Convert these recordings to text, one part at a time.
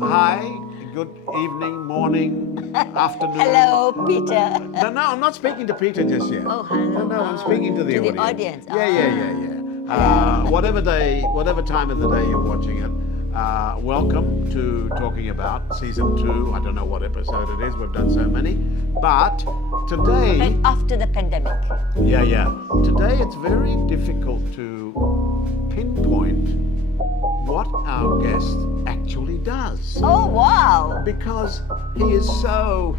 Hi, good evening, morning, afternoon. Hello, Peter. No, I'm not speaking to Peter just yet. Oh, hello. No, I'm speaking to the To the audience. audience. Yeah. Whatever time of the day you're watching it, welcome to Talking About Season 2. I don't know what episode it is, we've done so many. But today, And after the pandemic. yeah. Today it's very difficult to pinpoint what our guest actually does. Oh, wow. Because he is so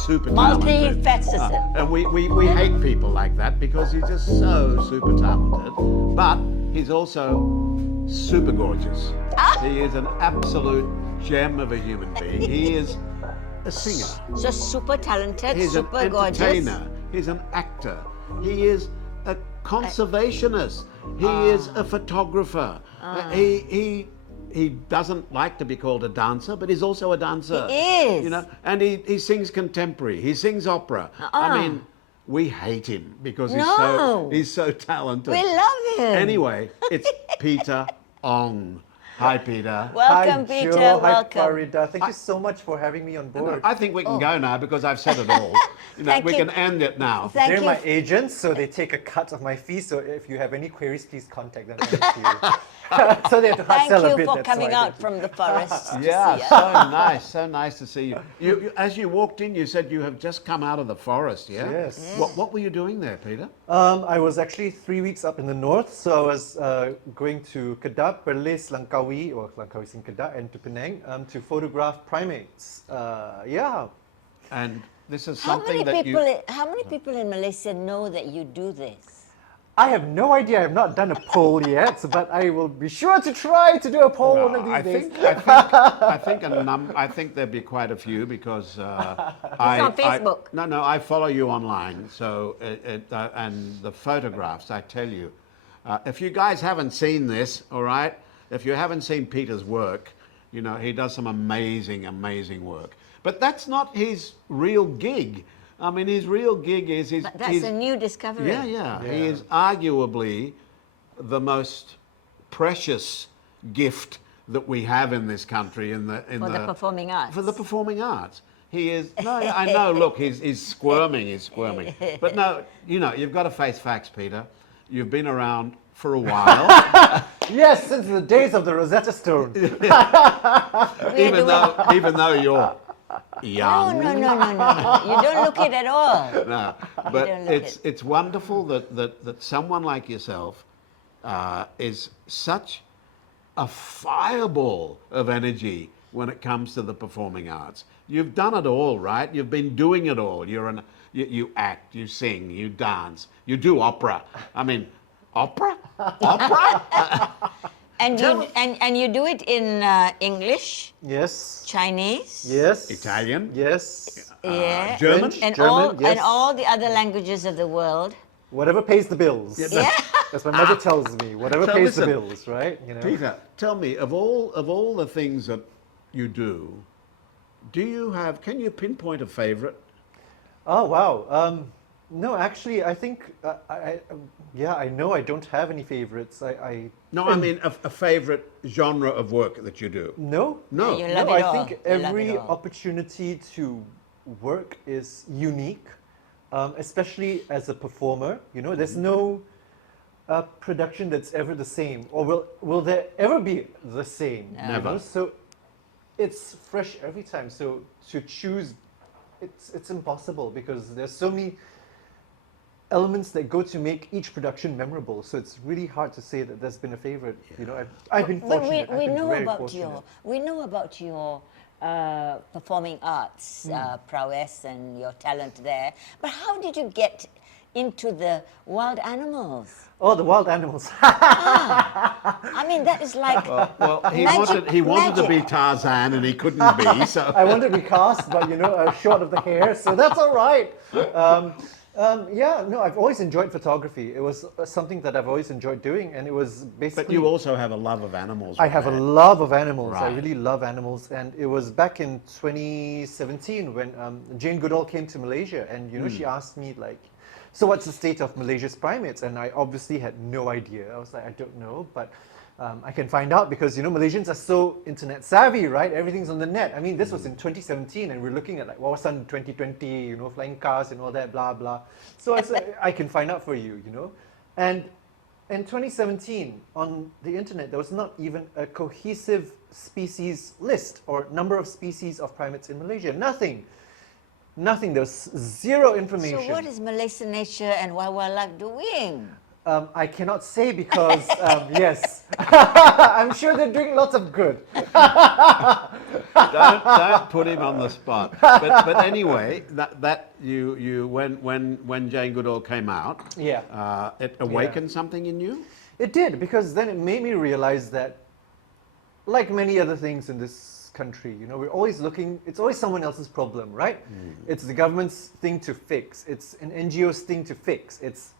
super talented. Multifaceted. And we hate people like that because he's just so super talented. But he's also super gorgeous. He is an absolute gem of a human being. He is a singer. So super talented, He's super an gorgeous. entertainer. He's an actor. He is a conservationist. He is a photographer. He doesn't like to be called a dancer, but he's also a dancer. He is. You know, and he sings contemporary. He sings opera. I mean, we hate him because he's so talented. We love him. Anyway, it's Peter Ong. Hi, Peter. Welcome, Hi, Peter. Joe. Welcome. Hi, Faridah. Thank you so much for having me on board. I think we can go now because I've said it all. Thank we you. can end it now. Thank They're you. my agents, so they take a cut of my fee. So if you have any queries, please contact them. Thank you. So they have to hard Thank sell a you bit. for that's coming why. out from the forest to Yeah, see us. so nice to see you. As you walked in, you said you have just come out of the forest, yeah? Yes. What were you doing there, Peter? I was actually 3 weeks up in the north, so I was going to Kedah, Perlis, Langkawi, or Langkawi Sing Kedah, and to Penang to photograph primates. Yeah. And this is How something many that how many people in Malaysia know that you do this? I have no idea. I have not done a poll yet, but I will be sure to try to do a poll one of these days. I think there'd be quite a few because on Facebook. I follow you online. So and the photographs, I tell you, if you guys haven't seen this, all right, if you haven't seen Peter's work, you know he does some amazing work. But that's not his real gig. I mean, his real gig is But that's a new discovery. Yeah. He is arguably the most precious gift that we have in this country For the performing arts. For the performing arts. He is I know, look, he's squirming, But no, you know, you've got to face facts, Peter. You've been around for a while. Yes, since the days of the Rosetta Stone. even though you're young. No. You don't look it at all. No, don't but look it's wonderful that someone like yourself is such a fireball of energy when it comes to the performing arts. You've done it all, right? You've been doing it all. You act, you sing, you dance, you do opera. I mean, opera? And you do it in English, Yes. Chinese, Yes. Italian? Yes. yeah, German? French. and German, yes. all the other languages of the world. Whatever pays the bills. Yeah. As my mother tells me, whatever So pays the listen, bills, right? You know. Peter, tell me, of all the things that you do can you pinpoint a favorite? Oh wow. No, actually, I think I know I don't have any favorites. No, I mean a favorite genre of work that you do. No. No. You love No, it I all. think You love every it all. opportunity to work is unique, especially as a performer. You know, there's no production that's ever the same, or will there ever be the same? You Never. know? So it's fresh every time. So to choose, it's impossible because there's so many elements that go to make each production memorable. So it's really hard to say that there's been a favorite. You know, I've been But fortunate. we I've been know very about fortunate. your performing arts prowess and your talent there. But how did you get into the wild animals? Oh, the wild animals. I mean, that is like Well, he Magic, wanted to be magic. Tarzan and he couldn't be. So I wanted to be cast, but you know, short of the hair, so that's all right. I've always enjoyed photography. It was something that I've always enjoyed doing, and it was basically. but you also have a love of animals. I have a right? love of animals. I Right. really love animals, and it was back in 2017 when Jane Goodall came to Malaysia, and you know, she asked me like, "So what's the state of Malaysia's primates?" And I obviously had no idea. I was like, "I don't know," but I can find out because, Malaysians are so internet savvy, right? Everything's on the net. I mean, this was in 2017 and we're looking at like Wawasan 2020, flying cars and all that, blah, blah. So I said, I can find out for you, And in 2017, on the internet, there was not even a cohesive species list or number of species of primates in Malaysia. Nothing. There was zero information. So what is Malaysian nature and wildlife doing? I cannot say because, yes, I'm sure they're doing lots of good. Don't put him on the spot. But anyway, that you when Jane Goodall came out, Yeah. it awakened something in you. It did, because then it made me realize that, like many other things in this country, we're always looking, it's always someone else's problem, right? It's the government's thing to fix. It's an NGO's thing to fix. It's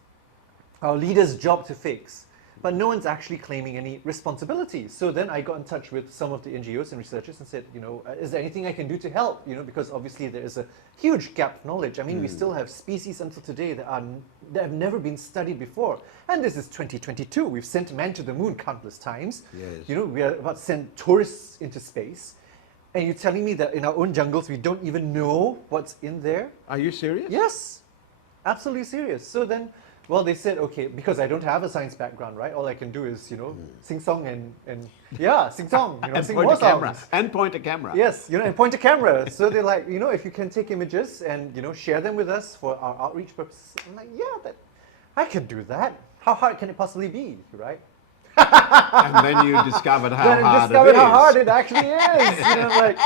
our leader's job to fix, but no one's actually claiming any responsibility. So then I got in touch with some of the NGOs and researchers and said, is there anything I can do to help? Because obviously there is a huge gap of knowledge. I mean, we still have species until today that have never been studied before. And this is 2022. We've sent man to the moon countless times. Yes. We are about to send tourists into space. And you're telling me that in our own jungles, we don't even know what's in there? Are you serious? Yes, absolutely serious. So then, well, they said, okay, because I don't have a science background, right? All I can do is, sing song and sing song, And sing point more a camera. songs. And point a camera. Yes, and point a camera. So they're like, if you can take images and, share them with us for our outreach purposes. I'm like, yeah, I can do that. How hard can it possibly be, right? And then you discovered how Then I hard discovered it is. how hard it actually is. Like,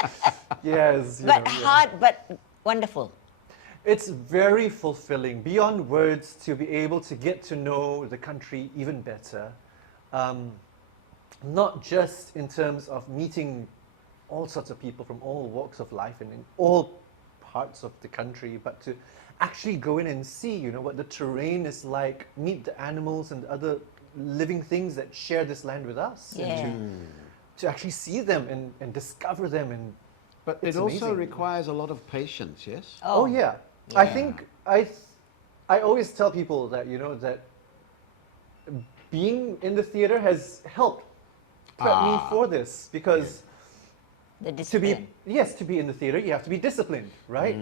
yes. But hard, but wonderful. It's very fulfilling, beyond words, to be able to get to know the country even better. Not just in terms of meeting all sorts of people from all walks of life and in all parts of the country, but to actually go in and see, what the terrain is like, meet the animals and other living things that share this land with us. Yeah. And to actually see them and discover them. But It's it also amazing. requires a lot of patience, yes? Oh yeah. I think I always tell people that that being in the theater has helped prep me for this, because The to discipline. be in the theater you have to be disciplined, right?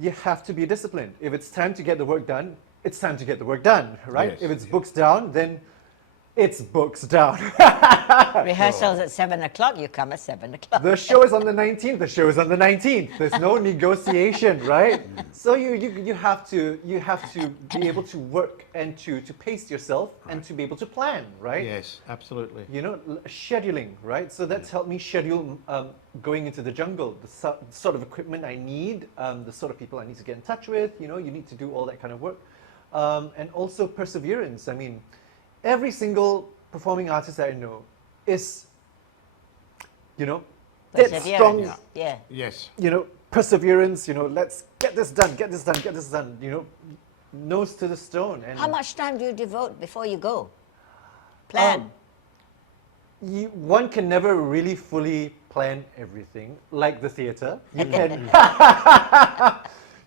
You have to be disciplined. If it's time to get the work done, it's time to get the work done, right? Yes, If it's books down, then it's books down. Rehearsals at 7 o'clock, you come at 7 o'clock. The show is on the 19th. The show is on the 19th. There's no negotiation, right? So you have to be able to work and to pace yourself and to be able to plan, right? Yes, absolutely. Scheduling, right? So that's helped me schedule going into the jungle, the sort of equipment I need, the sort of people I need to get in touch with. You need to do all that kind of work, and also perseverance. I mean, every single performing artist I know is, dead Perseverance. strong. Yeah. Yes. Perseverance. Let's get this done. Nose to the stone. And How much time do you devote before you go? Plan. one can never really fully plan everything, like the theater. You can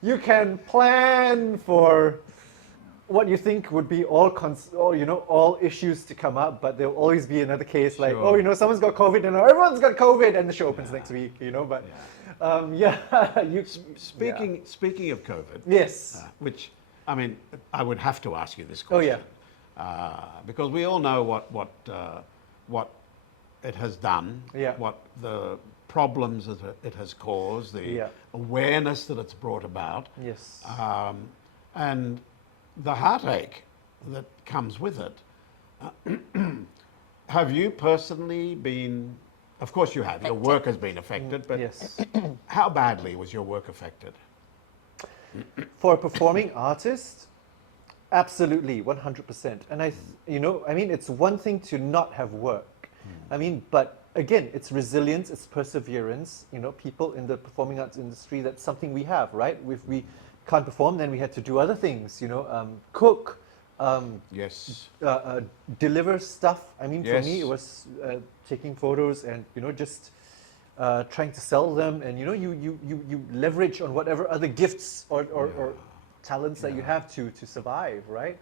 you can plan for what you think would be all issues to come up, but there'll always be another case like, Sure. someone's got COVID and everyone's got COVID, and the show opens next week, but Speaking of COVID, yes. which, I mean, I would have to ask you this Oh, question. Because we all know what it has done, Yeah. what the problems that it has caused, the Yeah. awareness that it's brought about, Yes. and the heartache that comes with it. Have you personally been, of course you have, your work has been affected, but Yes. how badly was your work affected? For a performing artist, absolutely, 100%. And it's one thing to not have work. But again, it's resilience, it's perseverance. People in the performing arts industry, that's something we have, right? If we can't perform, then we had to do other things, cook, Yes. deliver stuff. For Yes. me, it was taking photos and, just trying to sell them, and you leverage on whatever other gifts or talents that you have to survive, right?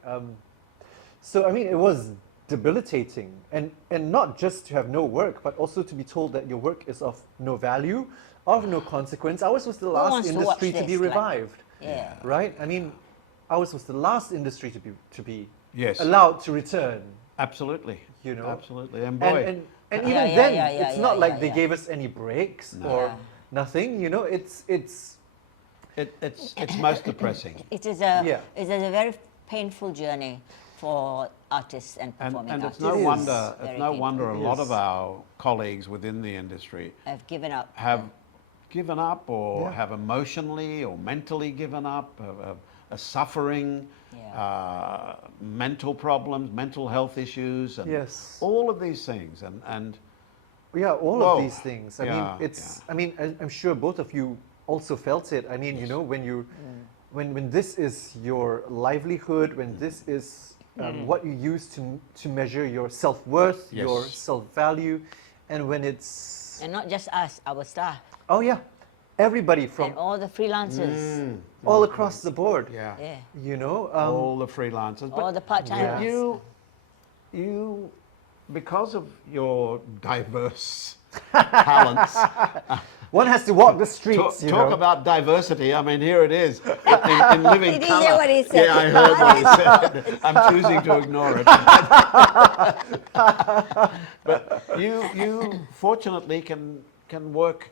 So it was debilitating, and not just to have no work, but also to be told that your work is of no value, of no consequence. Ours was the last wants to watch industry to be this, like- revived, Yeah. right? I mean, ours was the last industry to be Yes. allowed to return. Absolutely. You know. Absolutely. And boy, And Yeah, even yeah, then, yeah, yeah, it's yeah, not like yeah, they yeah. gave us any breaks No. or Yeah. nothing. You know, it's it's most depressing. It is a Yeah. it is a very painful journey for artists and performing And it's artists. no It is. wonder Very it's no wonder a It lot is. of our colleagues within the industry I've given up. have given up or Yeah. have emotionally or mentally given up, are suffering, Yeah. mental problems, mental health issues, and Yes. all of these things. And yeah, all Whoa. of these things. I mean, Yeah, it's. I mean, I'm sure both of you also felt it. I mean, you Yes. know, when you, when this is your livelihood, when this is what you use to measure your self-worth, Yes. your self-value, and when it's And not just us, our staff, oh yeah, everybody from and all the freelancers. all across the board. yeah, Yeah. You know, all the freelancers. All the part-timers. You, because of your diverse talents, one has to walk the talk, streets. You talk know. about diversity. I mean, here it is in living Did you colour. hear what he said? Yeah, I heard what he said. I'm choosing to ignore it. But you fortunately can work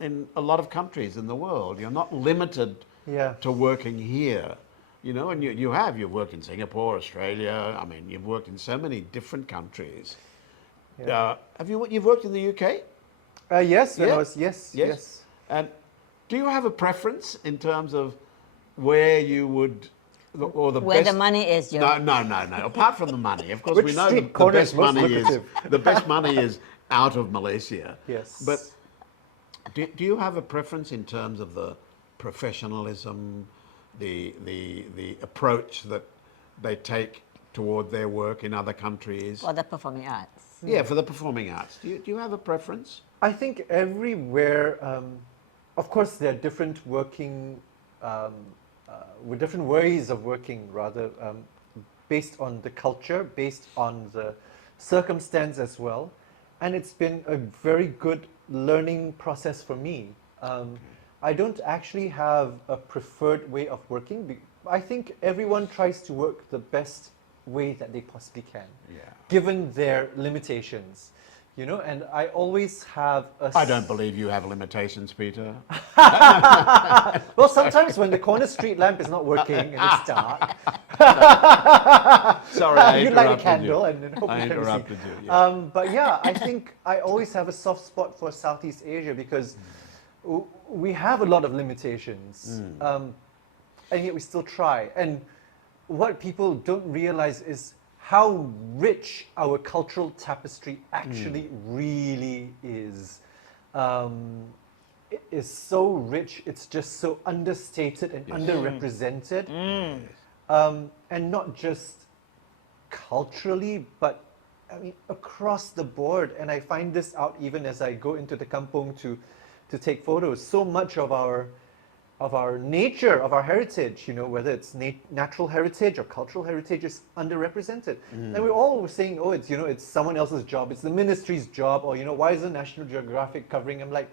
in a lot of countries in the world. You're not limited Yeah. to working here. You know, and you've worked in Singapore, Australia. I mean, you've worked in so many different countries. Yeah. You've worked in the UK? Yes, when Yeah. I was yes. And do you have a preference in terms of where you would, or the Where best? the money is, Joe. No. Apart from the money, of course, Which we know street the corner best is most money is lucrative? the best money is out of Malaysia. Yes. But do you have a preference in terms of the professionalism, the approach that they take toward their work in other countries? For the performing arts. Yeah, for the performing arts. Do you have a preference? I think everywhere, of course, there are different working, with different ways of working, rather, based on the culture, based on the circumstance as well. And it's been a very good learning process for me. I don't actually have a preferred way of working. I think everyone tries to work the best way that they possibly can, given their limitations. You know, and I always have a... I don't believe you have limitations, Peter. Well, sometimes when the corner street lamp is not working and it's dark, Sorry, I you light a interrupted candle you. and then hope I you can see. interrupted you. Yeah. But yeah, I think I always have a soft spot for Southeast Asia because we have a lot of limitations, and yet we still try. And what people don't realize is how rich our cultural tapestry actually really is. It is so rich, it's just so understated and underrepresented. And not just culturally, but I mean across the board. And I find this out even as I go into the kampong to take photos. So much of our nature, of our heritage, you know, whether it's natural heritage or cultural heritage, is underrepresented. And we're all saying, oh, it's, you know, it's someone else's job, it's the ministry's job, or, you know, why isn't National Geographic covering? I'm like,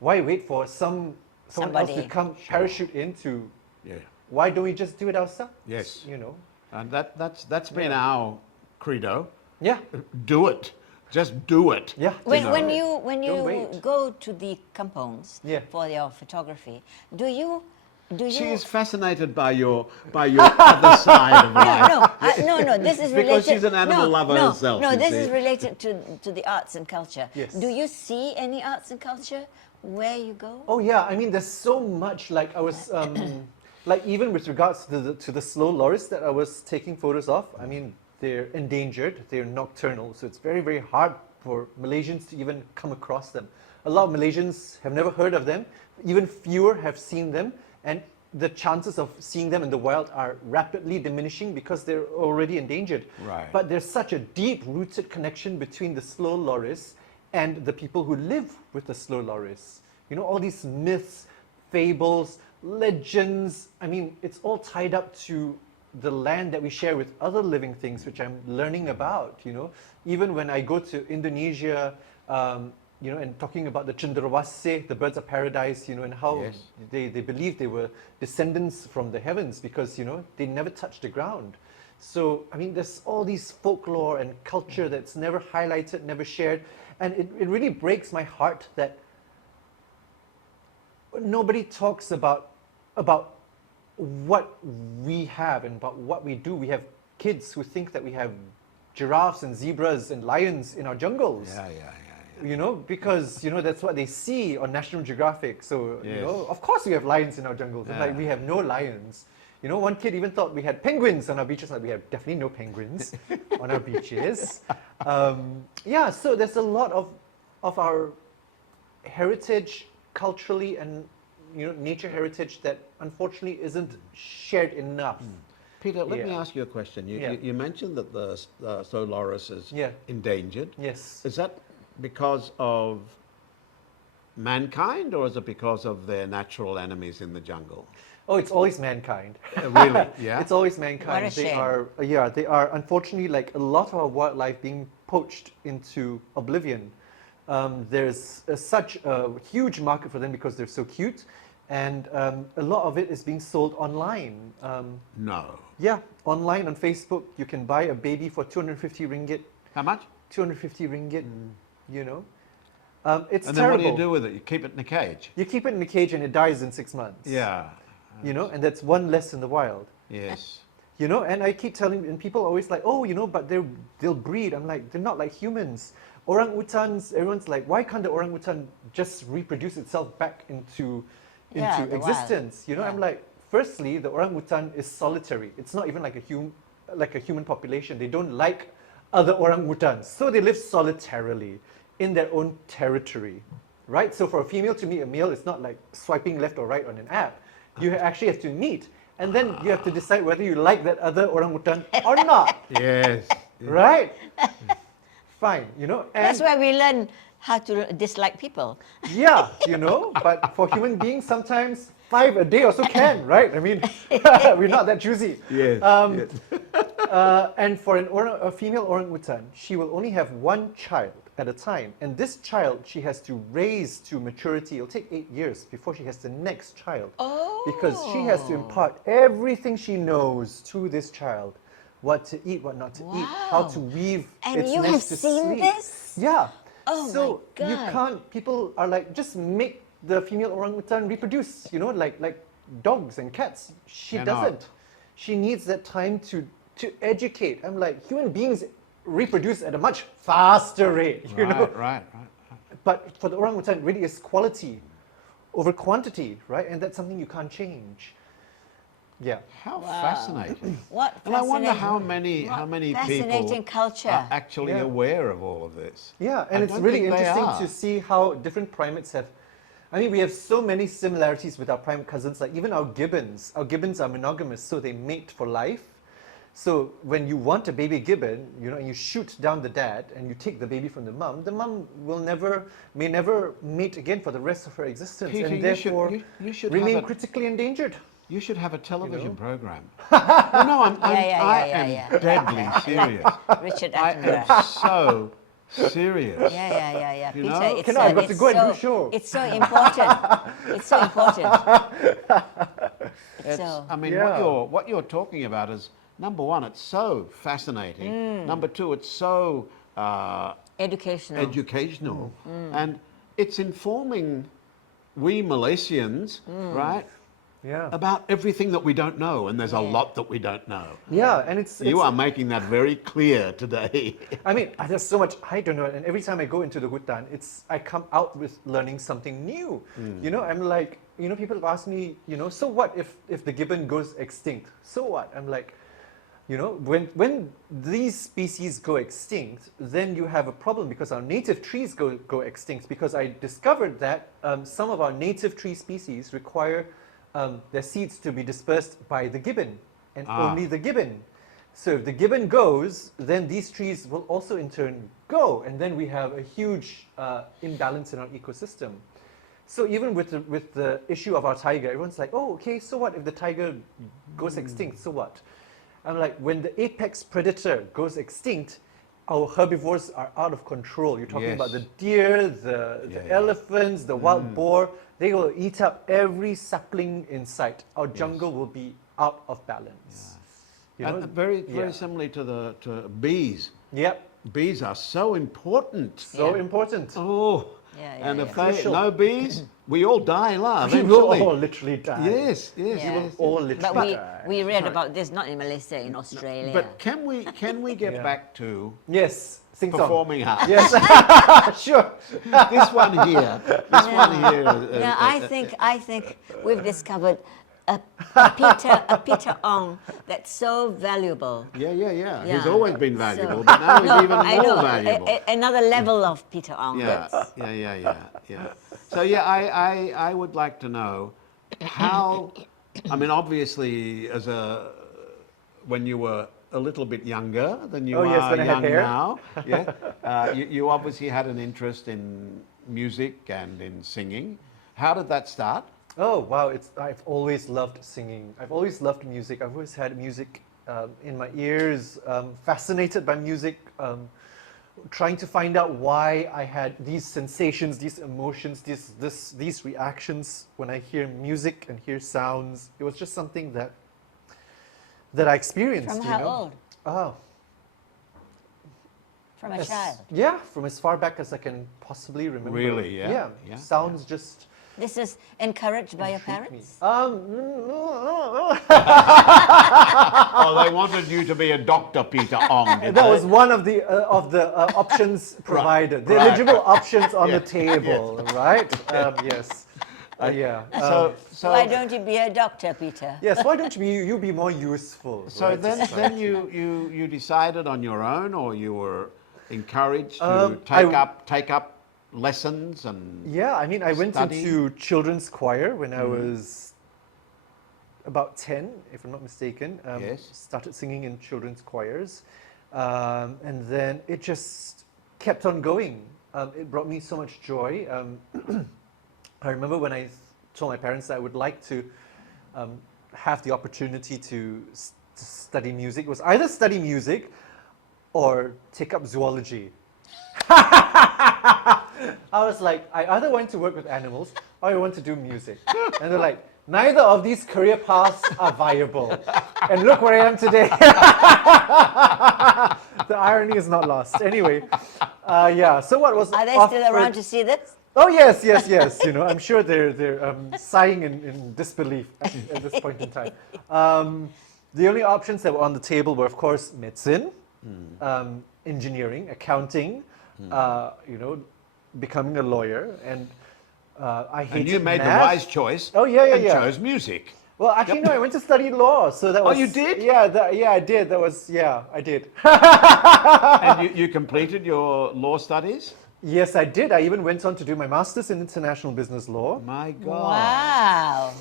why wait for someone else to Somebody. come parachute into? Yeah. Why don't we just do it ourselves? Yes. You know? And that's been our credo. Yeah. Do it. Just do it. Yeah. When know. when Don't you wait. go to the kampongs Yeah. for your photography, do you She's fascinated by your other side of life. no. This is Because related. she's an animal lover herself, No, you this see. is related to the arts and culture. Yes. Do you see any arts and culture where you go? Oh yeah, I mean, there's so much. Like I was, like even with regards to the slow loris that I was taking photos of. I mean, they're endangered. They're nocturnal, so it's very, very hard for Malaysians to even come across them. A lot of Malaysians have never heard of them. Even fewer have seen them, and the chances of seeing them in the wild are rapidly diminishing because they're already endangered. Right. But there's such a deep-rooted connection between the slow loris and the people who live with the slow loris. You know, all these myths, fables, legends. I mean, it's all tied up to the land that we share with other living things, which I'm learning about, you know. Even when I go to Indonesia, you know, and talking about the cenderawasih, the birds of paradise, you know, and how Yes. they believe they were descendants from the heavens because, you know, they never touched the ground. So, I mean, there's all these folklore and culture that's never highlighted, never shared. And it really breaks my heart that nobody talks about what we have and about what we do. We have kids who think that we have giraffes and zebras and lions in our jungles. Yeah. You know, because, you know, that's what they see on National Geographic. So, you Yes. know, of course we have lions in our jungles. And like, Yeah. we have no lions. You know, one kid even thought we had penguins on our beaches. Like, we have definitely no penguins on our beaches. Yeah, so there's a lot of our heritage culturally and, you know, nature heritage that unfortunately isn't shared enough. Peter, let me Yeah. ask you a question. Yeah. You mentioned that the Solaris is Yeah. endangered. Yes. Is that because of mankind, or is it because of their natural enemies in the jungle? Oh, it's always mankind. Really? Yeah. It's always mankind. What a They shame. are, yeah, they are unfortunately like a lot of our wildlife being poached into oblivion. There's such a huge market for them because they're so cute, and a lot of it is being sold online. No. Yeah, online on Facebook, you can buy a baby for 250 ringgit. How much? 250 ringgit. You know, it's And then terrible. what do you do with it? You keep it in a cage? You keep it in a cage and it dies in 6 months. Yeah. You know, and that's one less in the wild. Yes. You know, and I keep telling, and people are always like, oh, you know, but they'll breed. I'm like, they're not like humans. Orangutans, everyone's like, why can't the orangutan just reproduce itself back into Yeah, the wild. existence? You know, Yeah. I'm like, firstly, the orangutan is solitary. It's not even like a human population. They don't like other orangutans, so they live solitarily in their own territory, right? So for a female to meet a male, it's not like swiping left or right on an app. You actually have to meet, and then you have to decide whether you like that other orangutan or not, Yes. right? Fine, you know. And That's where we learn how to dislike people. yeah, you know. But for human beings, sometimes 5 a day also can, right? I mean, we're not that choosy. Yes. Um, yes. And for a female orangutan, she will only have one child at a time. And this child, she has to raise to maturity. It'll take 8 years before she has the next child. Oh. Because she has to impart everything she knows to this child. What to eat, what not to eat, how to Wow. weave And its you have nest to seen sleep. this? Yeah. Oh so my you God. can't, people are like, just make the female orangutan reproduce, you know, like dogs and cats. She Cannot. doesn't. She needs that time to educate. I'm like, human beings reproduce at a much faster rate, you know. Right. But for the orangutan, it really is quality over quantity, right? And that's something you can't change. Yeah. How Wow. fascinating. What And I wonder fascinating- how many fascinating people culture. are actually Yeah. aware of all of this. Yeah, I and it's don't really think they interesting are. to see how different primates have. I mean, we have so many similarities with our primate cousins. Like even our gibbons are monogamous, so they mate for life. So when you want a baby gibbon, you know, and you shoot down the dad and you take the baby from the mum may never mate again for the rest of her existence, Peter, and you therefore should remain have a, critically endangered. you should have a television know? program. No, I Yeah. am deadly serious. Richard I Attenborough. am so serious. Yeah. You Peter, know? it's, Cannot, I've got to it's go and do so, a show. It's so important. It's so important. It's, So- I mean, Yeah. what you're talking about is, number one, it's so fascinating. Number two, it's so Educational. educational, and it's informing we Malaysians, right, Yeah. about everything that we don't know, and there's a Yeah. lot that we don't know. Yeah, and it's You are making that very clear today. I mean, there's so much I don't know, and every time I go into the hutan, I come out with learning something new. You know, I'm like, you know, people have asked me, you know, so what if the gibbon goes extinct? So what? I'm like, you know, when these species go extinct, then you have a problem because our native trees go extinct. Because I discovered that some of our native tree species require their seeds to be dispersed by the gibbon, and only the gibbon. So if the gibbon goes, then these trees will also in turn go, and then we have a huge imbalance in our ecosystem. So even with the issue of our tiger, everyone's like, oh, okay, so what if the tiger goes extinct? So what? I'm like, when the apex predator goes extinct, our herbivores are out of control. You're talking about the Yes. deer, the Yeah. elephants, the wild boar. They will eat up every sapling in sight. Our jungle will be out of balance. You know? And very Yeah. similarly to bees. Yep. Bees are so important. So Yeah. important. Oh, Yeah, and yeah, if yeah. they Crucial. no bees, we all die, love. We will Eventually. all literally die. Yes, yes, Yeah. yes. All yes. literally But die. we read about this not in Malaysia, in Australia. But can we get Yeah. back to Yes. Sing song. performing arts? Yes. Sure. This one here. This one here. No, I think we've discovered a Peter Ong that's so valuable. Yeah. He's Yeah. always been So- valuable, but now he's even I more know. valuable. Another level of Peter Ong. Yeah. So yeah, I would like to know how. I mean, obviously, when you were a little bit younger than you Oh, yes, are when I had young hair. now, yeah, you obviously had an interest in music and in singing. How did that start? Oh wow! I've always loved singing. I've always loved music. I've always had music in my ears. Fascinated by music. Trying to find out why I had these sensations, these emotions, these reactions when I hear music and hear sounds. It was just something that I experienced. From you how know? old? Oh, From a child. yeah, from as far back as I can possibly remember. Really? Yeah? Yeah. Sounds just. This is encouraged by your intrigue me. parents? Oh, they wanted you to be a Dr. Peter Ong. did That they? was one of the options provided. The Right. eligible options on Yeah. the table, right? Yes. Yeah. So Why don't you be a doctor, Peter? yes. Why don't you be more useful? So right, to then society? you decided on your own, or you were encouraged to I- take up lessons and Yeah, I mean, I went Study? into children's choir when I was about 10, if I'm not mistaken. Yes. Started singing in children's choirs. And then it just kept on going. It brought me so much joy. I remember when I told my parents that I would like to have the opportunity to study music. It was either study music or take up zoology. I was like, I either want to work with animals or I want to do music. And they're like, neither of these career paths are viable. And look where I am today. The irony is not lost. Anyway, yeah. So what was Are they still offered- around to see this? Oh yes. You know, I'm sure they're sighing in disbelief at this point in time. The only options that were on the table were, of course, medicine, engineering, accounting, you know, becoming a lawyer, and I hated and you made math. the wise choice. Oh, yeah, and yeah. chose music. Well, actually, no, I went to study law, so that Oh, was. you did? Yeah, I did. That was, yeah, I did. And you completed your law studies. Yes, I did. I even went on to do my master's in international business law. My God. Wow.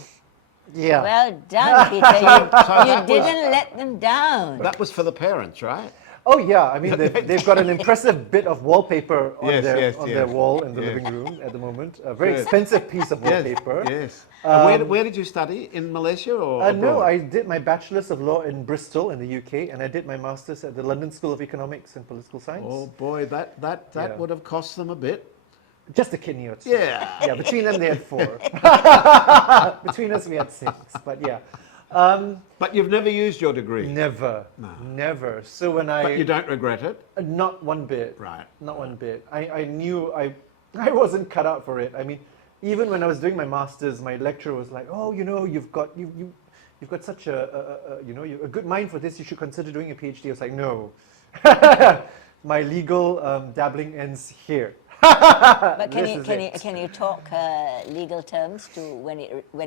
Yeah. Well done, Peter. You didn't let them down. That was for the parents, right? Oh yeah, I mean they've got an impressive bit of wallpaper on Yes, their yes, on yes. their wall in the Yes. living room at the moment. A very Good. expensive piece of wallpaper. Yes. And where did you study? In Malaysia or No, abroad? I did my bachelor's of law in Bristol in the UK, and I did my master's at the London School of Economics and Political Science. Oh boy, that Yeah. would have cost them a bit. Just a kidney or two. Yeah. Yeah, between them they had 4. Between us we had 6. But yeah, But you've never used your degree. never. So when But you don't regret it. Not one bit. Right. Not one bit. I knew I wasn't cut out for it. I mean, even when I was doing my masters, my lecturer was like, "Oh, you know, you've got such a a good mind for this. You should consider doing a PhD." I was like, "No, my legal dabbling ends here." But This is it. can you talk legal terms to when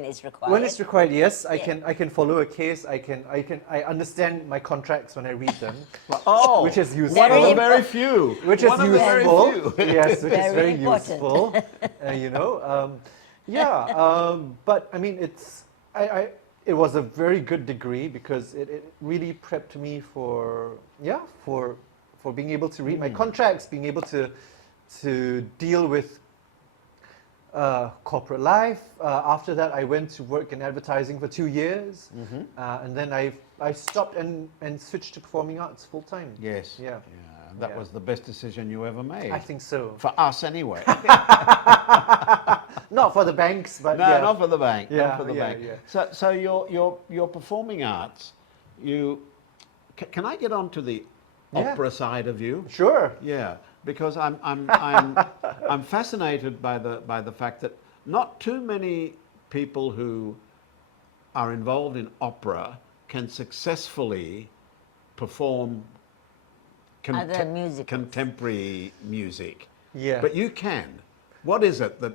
it's required? When it's required, yes, I Yeah. can follow a case. I understand my contracts when I read them, Oh, which is useful. one of the Very very few. Which is One of the very useful. few. Yes, which is Very very important. useful. You know, but I mean, it was a very good degree because it really prepped me for being able to read my contracts, being able to deal with corporate life. After that, I went to work in advertising for 2 years, and then I I stopped and switched to performing arts full time. Yes. Yeah. That Yeah. was the best decision you ever made. I think so. For us, anyway. Not for the banks, but No, yeah. not for the bank. Yeah, Not for the yeah, bank. yeah. So your performing arts, can I get on to the Yeah. opera side of you? Sure. Yeah, because I'm fascinated by the fact that not too many people who are involved in opera can successfully perform Other musicals. contemporary music. Yeah. But you can. What is it that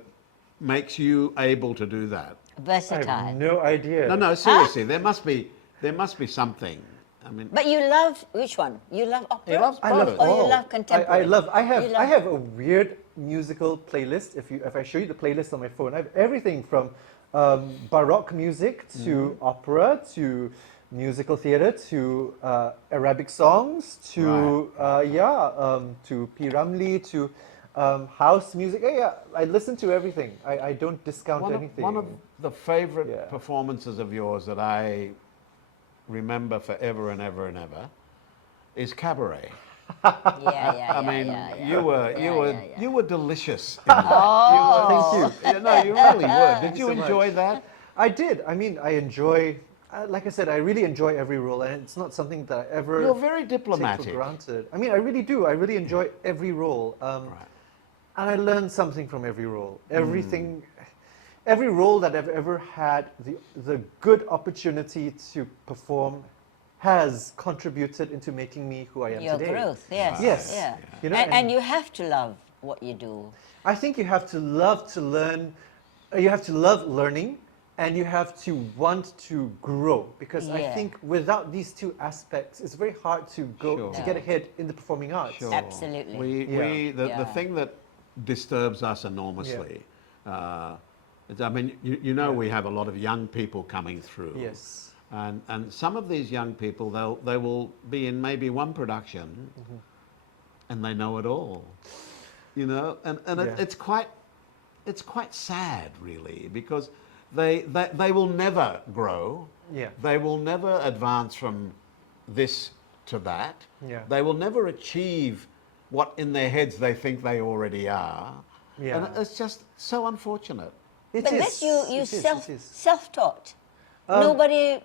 makes you able to do that? I Versatile. have no idea. No, seriously, there must be something. I mean, But you love which one? You love opera? he loves I love both. Or you all. love contemporary? I You love- have a weird musical playlist. If I show you the playlist on my phone, I have everything from Baroque music to opera to musical theatre to Arabic songs to to P. Ramlee to house music. Yeah, I listen to everything. I don't discount anything. One of the favorite Yeah. performances of yours that I remember forever and ever and ever is Cabaret. Yeah. I mean, yeah. you were delicious. In that. Oh. Thank you. No, you really were. Did Thank you you so enjoy much. that? I did. I mean, I enjoy. Like I said, I really enjoy every role, and it's not something that I ever You're very take diplomatic. for granted. I mean, I really do. I really enjoy every role, Right. and I learn something from every role. Every role that I've ever had the good opportunity to perform has contributed into making me who I am Your today. growth, yes. Yes. Yeah. You know, and you have to love what you do. I think you have to love to learn, you have to love learning, and you have to want to grow. Because I Yeah. think without these two aspects, it's very hard to go Sure. to get ahead in the performing arts. Sure. Absolutely. The Yeah. thing that disturbs us enormously. I mean, you know, we have a lot of young people coming through. Yes. And some of these young people, they will be in maybe one production, and they know it all. You know, and Yeah. it's quite sad, really, because they will never grow. Yeah. They will never advance from this to that. Yeah. They will never achieve what in their heads they think they already are. Yeah. And it's just so unfortunate. It But is. this you It is, self it is. self-taught. Um, Nobody,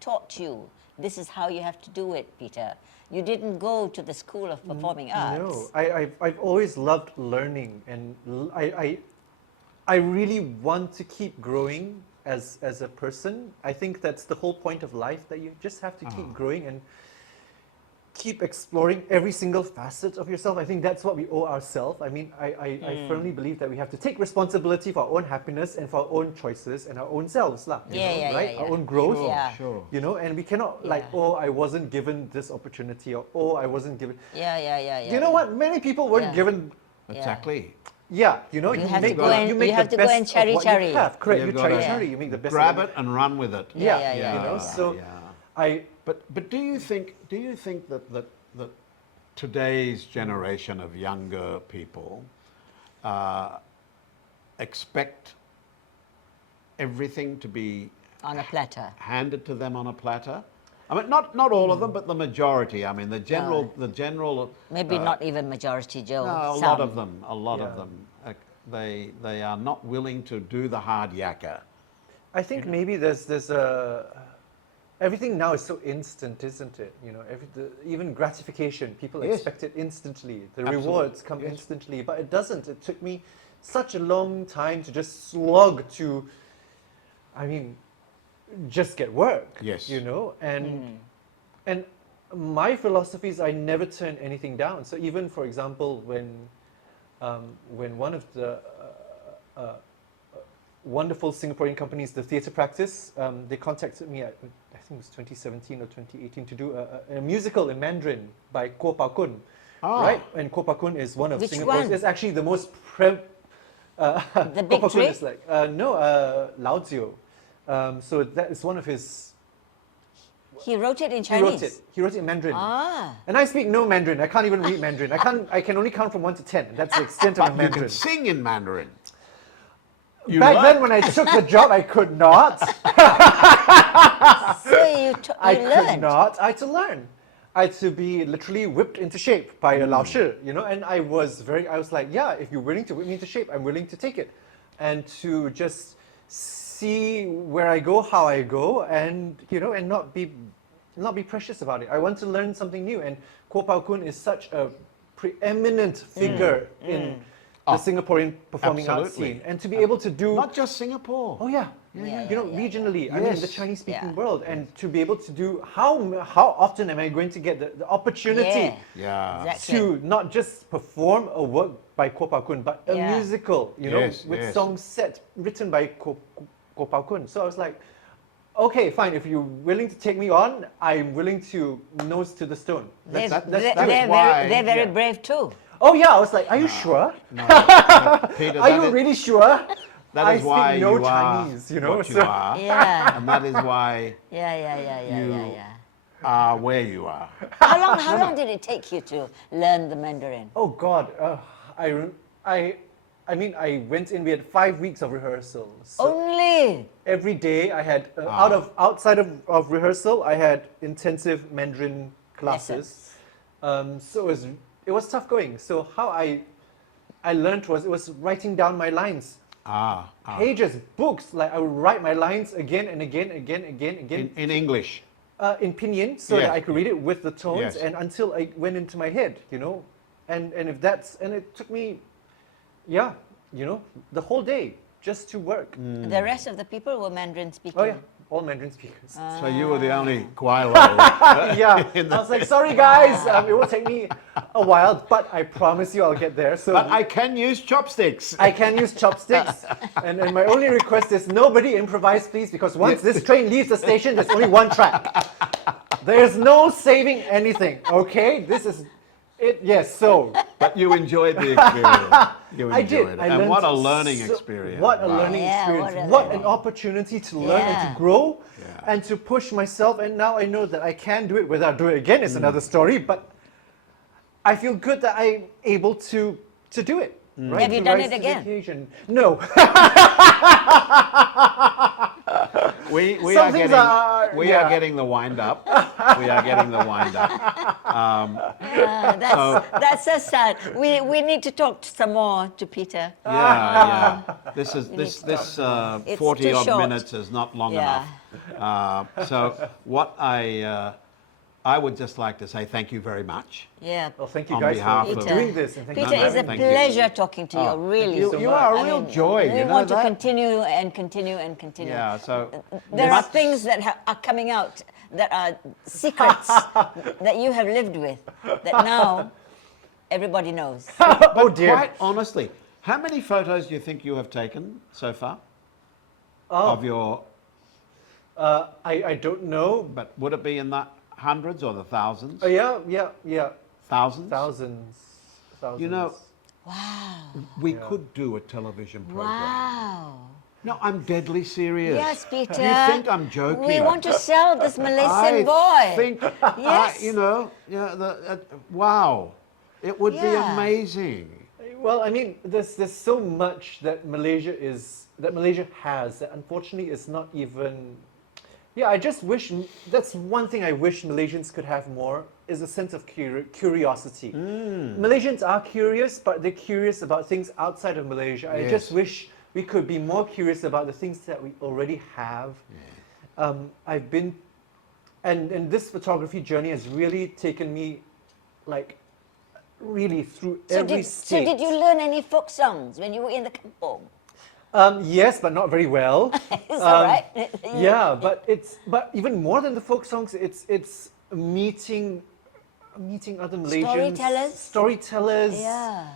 taught you. This is how you have to do it, Peter. You didn't go to the school of performing arts. No, I've always loved learning, and I really want to keep growing as a person. I think that's the whole point of life, that you just have to keep growing and keep exploring every single facet of yourself. I think that's what we owe ourselves. I mean, I firmly believe that we have to take responsibility for our own happiness and for our own choices and our own selves, right? Our own growth. Sure, Yeah. Sure. And we cannot I wasn't given this opportunity, or I wasn't given. Yeah. You know what? Many people weren't Yeah. given. Exactly. Yeah, You have to make, go and- you make you have the to go best and cherry of what cherry. you have. Correct. You've You gotta cherry. You make the best. Grab of it and run with it. Yeah. You know. So yeah. But do you think that today's generation of younger people expect everything to be On a platter. handed to them on a platter? I mean, not all of them, but the majority. I mean, the general. Maybe not even majority, Joe. No, a Some. lot of them. A lot of Yeah. them. They are not willing to do the hard yakka. I think maybe there's a. Everything now is so instant, isn't it? Even gratification, people Yes. expect it instantly. The Absolutely. rewards come Yes. instantly, but it doesn't. It took me such a long time to just slog to. I mean, just get work. Yes. And my philosophy is I never turn anything down. So even, for example, when one of the wonderful Singaporean companies, the theatre practice, they contacted me, I think it was 2017 or 2018, to do a musical in Mandarin by Koh Pao Kun. Right? And Koh Pao Kun is one of Which Singapore's, one? it's actually the most The Koh big Pao Kun tree? is like, Lao Zio. So that is one of his. He wrote it in He Chinese. wrote it. He wrote it in Mandarin. Ah. And I speak no Mandarin. I can't even read Mandarin. I can only count from 1 to 10. That's the extent of But my you can Mandarin. sing in Mandarin. You back learned. then when I took the job, I could not. So you I learned. could not. I had to learn. I had to be literally whipped into shape by a lao shi, you know. And I was like, yeah, if you're willing to whip me into shape, I'm willing to take it, and to just see where I go, how I go, and you know, and not be precious about it. I want to learn something new, and Kuo Pao Kun is such a preeminent figure in the Singaporean performing arts absolutely. scene, and to be able to do Not just Singapore. oh yeah, Yeah, you know, yeah, regionally, I mean, the Yes. Chinese-speaking Yeah. world, and to be able to do how often am I going to get the opportunity Yeah. Exactly. to not just perform a work by Kuo Pao Kun, but a Yeah. musical, you know, Yes, with yes. songs set written by Kuo Pao Kun. So I was like, okay, fine. If you're willing to take me on, I'm willing to nose to the stone. They're, Let's they're, do it. why- they're very yeah. brave too. Oh yeah, I was like, are you sure? No, Peter, Are that you is- really sure? that I is why speak no you Chinese, are you know. what you so are, Yeah. and that is why Yeah. You- are where you are. How long did it take you to learn the Mandarin? Oh God, I mean, I went in. We had 5 weeks of rehearsal. So Only. every day I had outside of rehearsal, I had intensive Mandarin classes. So it was tough going. So how I learned was writing down my lines, pages, books. Like I would write my lines again and again. In English. In pinyin, so that Yes. I could read it with the tones, Yes. and until it went into my head, you know, and it took me, yeah, you know, the whole day just to work. The rest of the people were Mandarin speaking. Oh yeah, all Mandarin speakers. So you were the only guilo. Yeah, I was like, sorry guys, it will take me a while, but I promise you I'll get there. So But I can use chopsticks. I can use chopsticks, and my only request is nobody improvise, please, because once this train leaves the station, there's only one track. There's no saving anything, okay? This is it, yes, so. But you enjoyed the experience. You I enjoyed did. it. I and learned what a learning so- experience. What a Wow. learning Yeah, experience. what a What an opportunity to learn and Yeah. to grow Yeah. and to push myself. And now I know that I can do it. Whether I do it again is another story. But I feel good that I'm able to do it. Right? Have you To done rise it to the again? occasion. No. We Some are things getting are- we yeah. are getting the wind up. We are getting the wind up. That's so sad. We need to talk some more to Peter. Yeah. This is this It's 40 too odd short. minutes is not long Yeah. enough. So what I would just like to say thank you very much. Yeah. Well, thank you On guys behalf for of- doing this. And thank Peter, you it's a thank you. pleasure talking to you. Really. you so You much. are a I real mean, joy. We you know want to that? continue and continue and continue. Yeah. So There are things that are coming out that are secrets that you have lived with that now everybody knows. Oh dear. quite honestly, how many photos do you think you have taken so far Oh. of your? I don't know. But would it be in the hundreds or the thousands? Yeah. Thousands. Thousands. You know, Wow. we could do a television program. Wow. No, I'm deadly serious. Yes, Peter. You think I'm joking? We want to sell this Malaysian I boy. think, Yes. you know, wow, it would be Yeah. amazing. Well, I mean, there's so much that Malaysia has that unfortunately is not even. Yeah, I just wish that's one thing I wish Malaysians could have more is a sense of curiosity. Malaysians are curious, but they're curious about things outside of Malaysia. I just Yes. wish we could be more curious about the things that we already have. I've been, and this photography journey has really taken me, like, really through every So state. did you learn any folk songs when you were in the kampong? Yes, but not very well. It's all right. Yeah, but even more than the folk songs, it's meeting other Malaysians, storytellers. Yeah.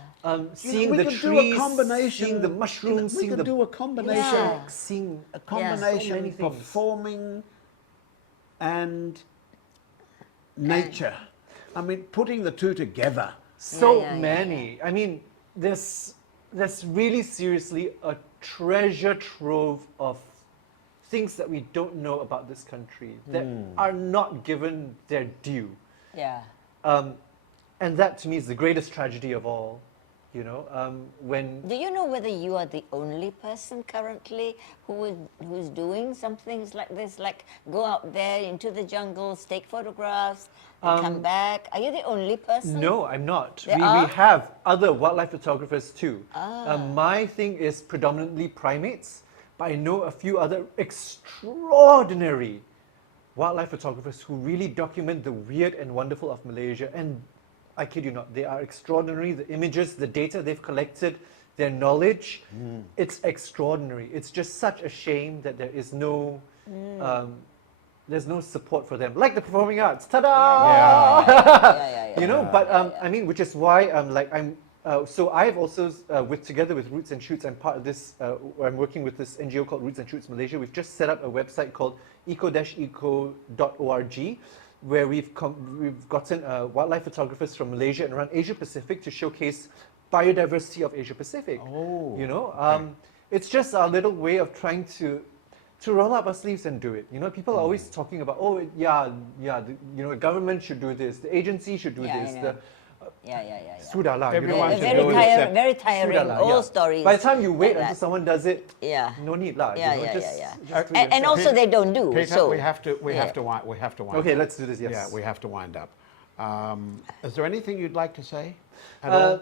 Seeing we the could trees, do a combination. seeing the mushrooms, We seeing could the do a combination. Yeah. seeing A so combination many things. performing and nature. I mean, putting the two together. So Yeah. many. I mean, there's really seriously a treasure trove of things that we don't know about this country that are not given their due. Yeah. And that to me is the greatest tragedy of all. You know, when Do you know whether you are the only person currently who's doing some things like this, like go out there into the jungles, take photographs, and come back? Are you the only person? no, I'm not. There We are? have other wildlife photographers too. Ah. My thing is predominantly primates, but I know a few other extraordinary wildlife photographers who really document the weird and wonderful of Malaysia. And I kid you not, they are extraordinary. The images, the data they've collected, their knowledge, it's extraordinary. It's just such a shame that there is no there's no support for them, like the performing arts. Ta-da! Yeah. You know, but I mean, which is why so I've also together with Roots and Shoots, I'm part of this. I'm working with this NGO called Roots and Shoots Malaysia. We've just set up a website called eco-eco.org, where we've gotten wildlife photographers from Malaysia and around Asia Pacific to showcase biodiversity of Asia Pacific. Oh, You know, it's just our little way of trying to roll up our sleeves and do it. You know, people are always talking about, oh yeah, the, you know, the government should do this, the agency should do Yeah, this. I know. The Yeah. Sudahlah, Everyone you should know, do it except- Very tiring, Sudahlah, all yeah. stories. By the time you wait like until that. someone does it, Yeah. no need lah. Yeah, you know, yeah, just, yeah. just do it And yourself. also they don't do. Peter, so we have to yeah. wind Okay, up. let's do this. Yes. Yeah, we have to wind up. Is there anything you'd like to say at all?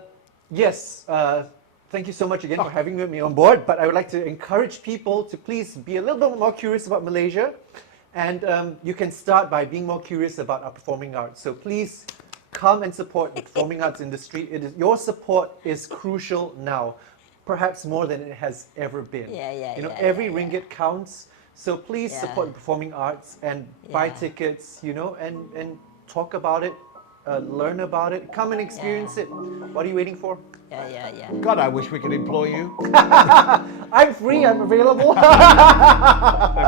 Yes. Thank you so much again for having me on board. But I would like to encourage people to please be a little bit more curious about Malaysia. And you can start by being more curious about our performing arts. So please come and support the performing arts industry. Your support is crucial now, perhaps more than it has ever been. You know, every ringgit counts. So please Yeah. support the performing arts and buy Yeah. tickets, you know, and talk about it, learn about it, come and experience it. What are you waiting for? Yeah. God, I wish we could employ you. I'm free, I'm available.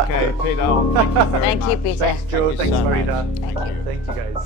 Okay, Peter, thank you very Thank much. you, Peter. Thanks, Joe. you Thanks, so much. Faridah. Thank you. Thank you, guys.